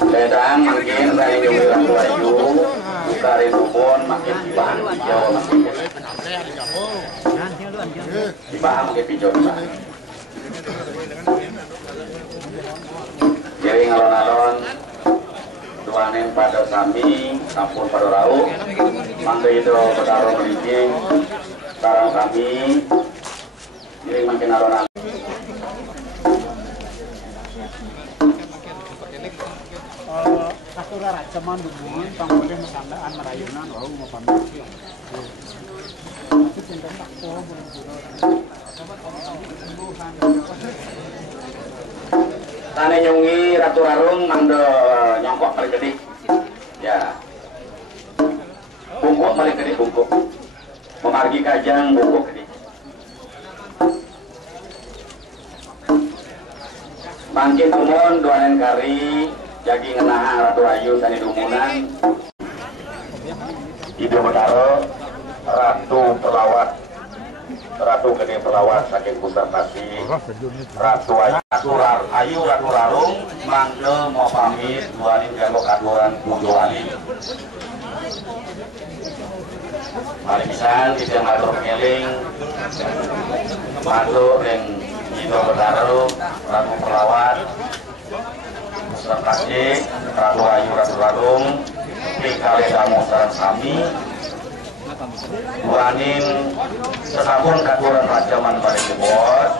Sedang makin saya nyuwun Rayu, kari dukun makin dibahang hijau makin dibahang makin hijau. Jadi ngalon-alon tuanin pada sami, sampun pada rau, mangga itu bertaruh melimping, sarang kami, jadi makin alon-alon. Kasura raja mandungan, pangkode mesandaan merayunan, wau mapan. Itu cinta tak kau Tane nyungi Ratu Rarung mangde nyongkok paling gede. Ya. Bungkuk paling gede bungkuk. Memargi kajang bungkuk gede. Mangkin tumun duanen kari jagi ngenaha Ratu Ayu tani dumunan. Ibu Betaro Ratu Pelawat. Ratu Gede Pelawat saking pusat pasti Ratu Ayu Ratu Rarung mangde mau pamit duanin ganggu katuran pujuanin mari pisan kita matur pengeling matur yang Ibu Betaro Ratu Pelawat pusat pasti Ratu Ayu Ratu Rarung dikali damu sarang sami buanin sesapun katuran rajaman balik jebot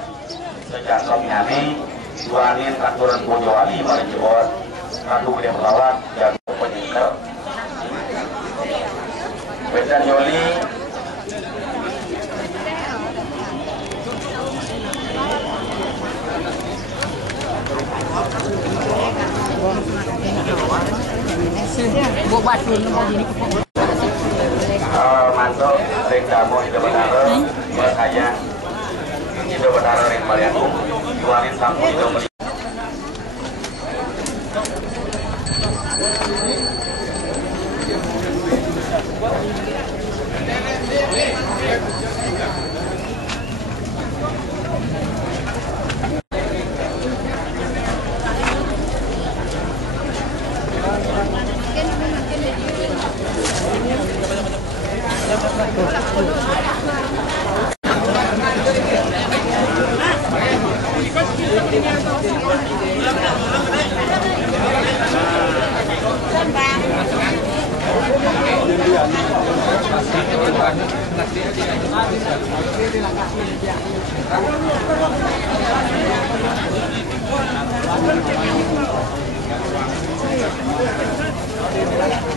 sejantok nyani buanin katuran Bojowali balik jebot Ratu Gede Pelawat jago penyingker Wedan Yoli mantuk ring damu Ibu Betaro buat saya Ibu Betaro ring Baliagung jualin sampul itu beli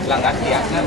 langgan biasa